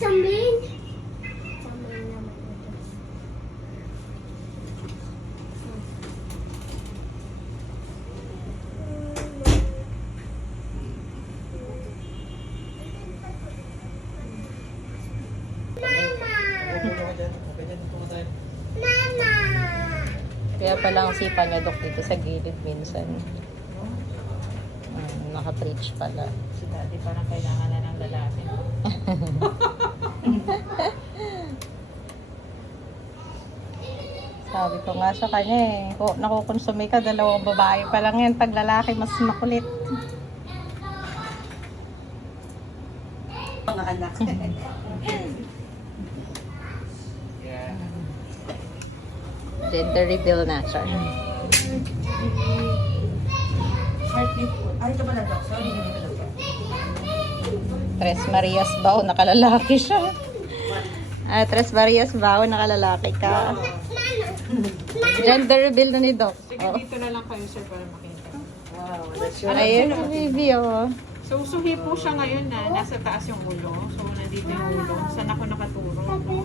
Chamin. Kaya pala ang sipa niya, Dok, dito sa gilid minsan. Naka-preach pala. Si Daddy parang kailangan na ng lalaki. Sabi ko nga sa kanya nakukonsume ka, 2 babae pa lang yan. Pag lalaki, mas makulit. Mga anak. Gender reveal na siya. Heartbeat po. Ay, ito pala, Dok. Sorry, hindi ko lang po. Tres Marias Bao, nakalalaki siya. Tres Marias Bao, nakalalaki ka. Gender reveal na ni Doc. Sige, dito na lang kayo, sir, para makita. Wow, that's your... Ayun, baby, oh. So, suhi po siya ngayon na nasa taas yung ulo. So, nandito yung ulo. Saan ako nakaturo, no?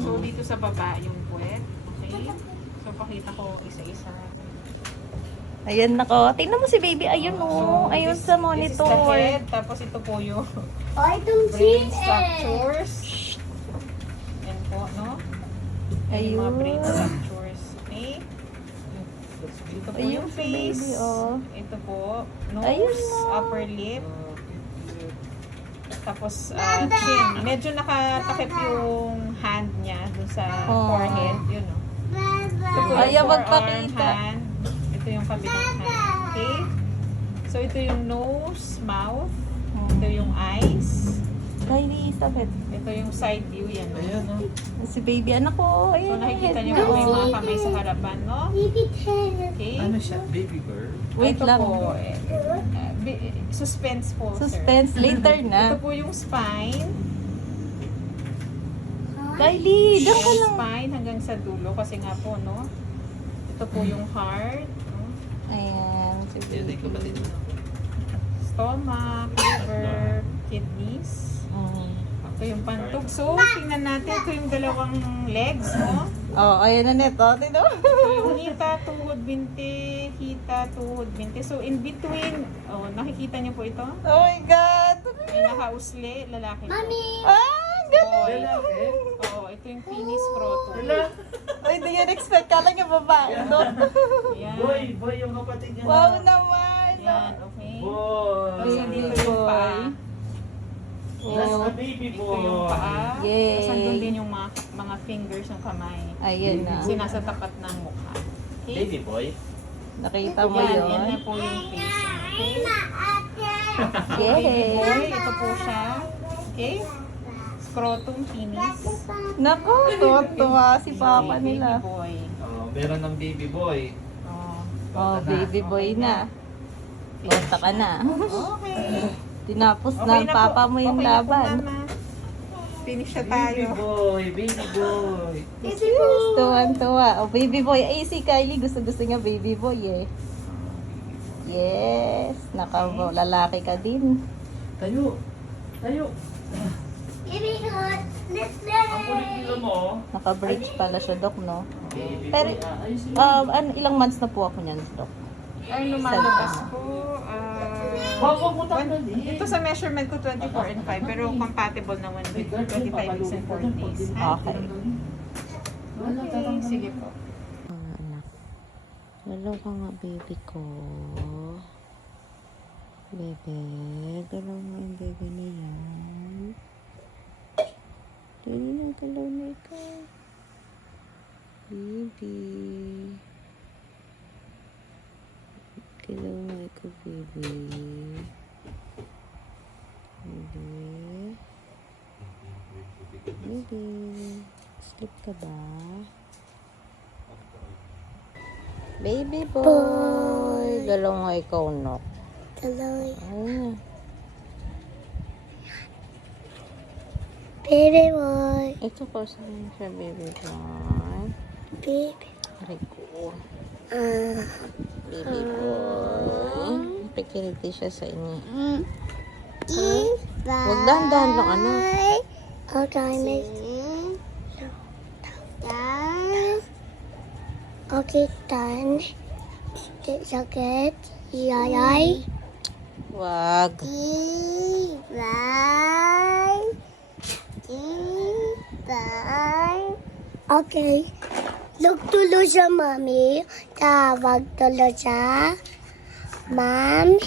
So, dito sa baba yung puwet. Okay? So, pakita ko isa-isa. Ayan, nako. Tingnan mo si baby. Ayun, oh. Ayun sa This is the monitor. head. Tapos ito po yung I don't see brain it. structures. Yan po, no? Yan yung mga Ayun. brain structures. Okay? Ito po Ayun yung si face. baby, oh. Ito po, nose, Ayun, oh. upper lip. Tapos chin. Medyo nakatakip yung hand niya dun sa Oh. forehead. Yun, no? Ito po Ayaw yung magpakita. forearm hand. Ito yung kabilang hand. Okay? So, ito yung nose, mouth. Ito yung eyes. Kylie, stop it. Ito yung side view. Yan, no? Ayun, no? Si baby, anak ko. So, Ayun, nakikita head niyo niya, po yung mga oh. kamay sa harapan, no? Baby tail. Okay? Ano siya? Baby bird? Wait Ito lang. po, suspense po, sir. Suspense. Later Ito na. po yung spine. Kylie, doon ka Yung lang. spine hanggang sa dulo kasi nga po, no? Ito po yung heart. No? Ayan, si Yan baby. ay kapatid mo. Stomach, liver, kidneys. Ito yung pantog. So, tingnan natin. Ito yung dalawang legs, no? Oh, ayan na neto. Tino. So, yung hita, tuhod, binti, hita, tuhod, binti. So, in between, oh, nakikita niyo po ito? Oh my God. May nakausli, lalaki po. Mommy. Ah, galing. Boy. Lalaki? Oo, ito yung penis scrotum. Ay, hindi yan expect. Kala niya babae. No? Yan. Boy yung kapatid niya. Wow naman. Yan, okay. Boy. Tapos nandito yung paa. That's a baby Ito boy. yung paa. Yay. Tapos nandun din yung mga fingers ng kamay. Ayun na. Kasi nasa tapat ng mukha. Okay? Baby boy? Nakita mo Yan, yan yun. na po yung face. Okay? Yay. Boy, ito po siya. Okay? Scrotum, penis. Naku, tuwa si papa Baby nila. boy. Oh, meron ng baby boy. Oh. Oh, baby boy na. Bota ka na. Okay. Tinapos Okay na na po. papa mo yung Okay na po, laban. Mama. Finish na Baby tayo. boy, baby boy. Tuwan-tuwa. Oh, baby boy. Ay, si Kylie gusto-gusto niya baby boy eh. Yes. Lalaki ka din. Tayo. Tayo. Baby hot. Let's Ang play. kulit nila mo. Naka-bridge pala siya, Dok, no? Baby Pero, boy. Ayusin mo. ilang months na po ako niyan, Dok? Ay, lumalabas po. Wag mo tanggalin. Ito sa measurement ko 24 and 5 pero compatible naman with 25 weeks and 4 days. Ha? Okay. Okay, sige po. Anak. Lalo ka nga, baby ko. Bebe, galaw mo yung bebe na yan. Dali na, galaw na ikaw. Baby. Galaw mo ikaw, baby. Baby. Baby. Sleep ka ba? Baby boy. Galaw mo ikaw, no? Hello. Ay. Baby boy. Ito ko saan siya, baby boy. Baby. Aray ko. Ah. Baby boy. Pikiliti siya sa inyo. Bye. Huwag dahan-dahan lang, anak. Okay, Miss. Done. Okay, done. Sakit. Yayay. Wag. Bye. Bye. Okay. Look tulo siya, Mami. Tawag tulo siya. Ma'am.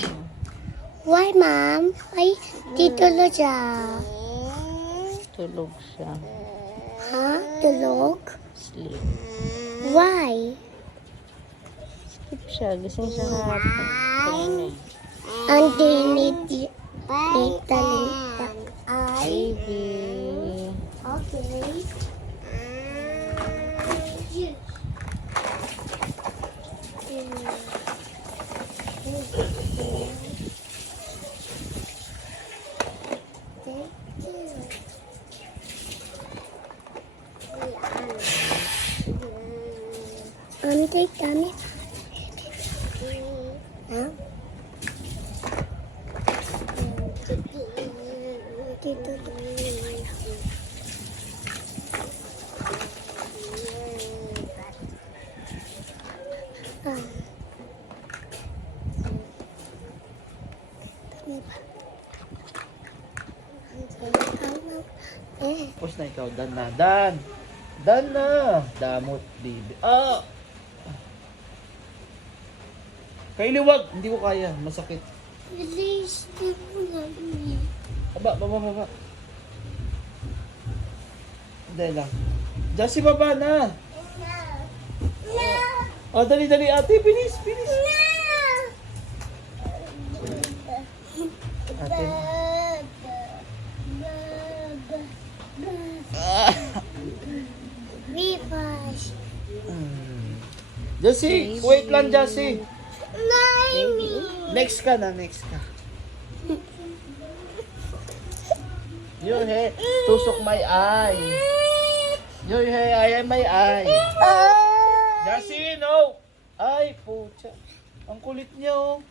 Why, Ma'am? Ay, di tulo siya. Tulog siya. Ha? Tulog? Sleep. Why? Sleep siya. Gising siya hapon. Kanina eh. Hindi need taling ay. Baby. Okay. Take kami. Ha? Dito. Tapos na ikaw, Dan na. Dan! Dan na! Damot, baby. Ah! Kailiwag! Hindi ko kaya. Masakit. Release the Baba, baba, baba. Hindi lang. Jessie, baba na! Oh, dali, dali, ate. Bilis, bilis. Ate. Reverse. Jessie, wait lang, Jessie. Baby. Next ka na, next ka. Your hair, tusok my eye. Your hair, ay my eye. Jessie, no! Ay, pucha. Ang kulit niya, oh.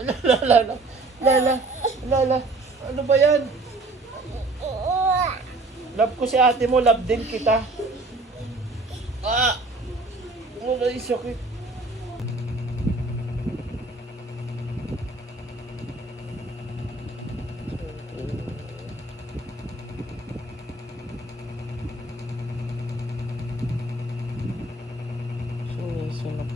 Lala, lala, lala. Ano ba yan? Love ko si ate mo, love din kita. Ah! Ano yung sakit? Sinisinap.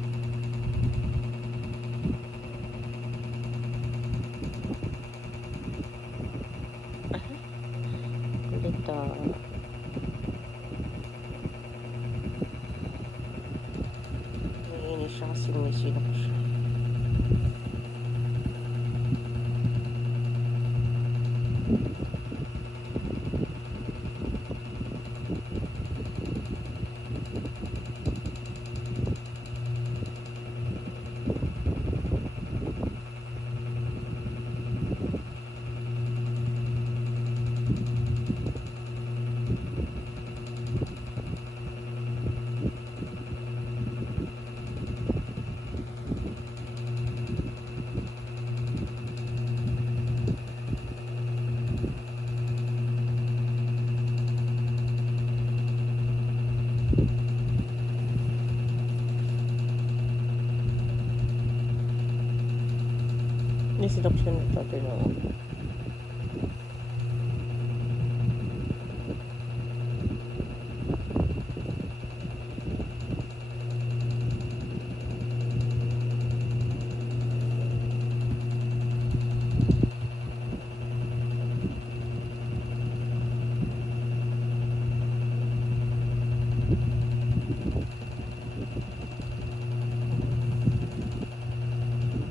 Kulit ah. Naiinis siya kasi may sinap siya. Nisinap siya ng tatay na ulo.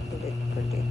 Kulit, kulit.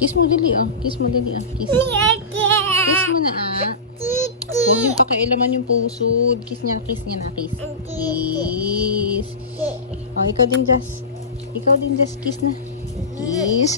Kiss mo dali, oh. Kiss mo dali, oh. Kiss. Kiss mo na, ah. Huwag yung pakialaman yung puso. Kiss niya na, kiss. Kiss. Oh, ikaw din, Jess. Kiss na. Kiss.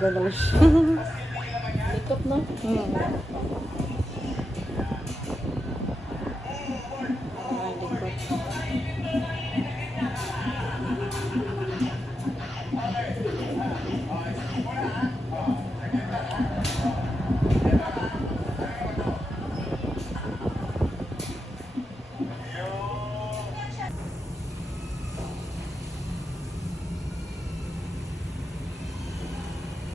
Galaw siya. Likot, no? Hmm.